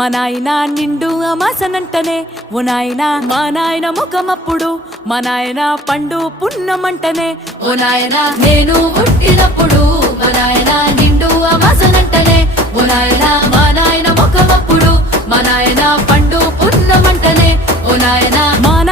మా నాయన నిండు అమాసనంటనే ఓ నాయన మా నాయన ముఖమప్పుడు మా నాయన పండు పున్నమంటనే ఓ నాయన నేను పుట్టినప్పుడు మా నాయన నిండు అమాసనంటనే ఓ నాయన మా నాయన ముఖమప్పుడు మా నాయన పండు పున్నమంటనే ఓ నాయన మా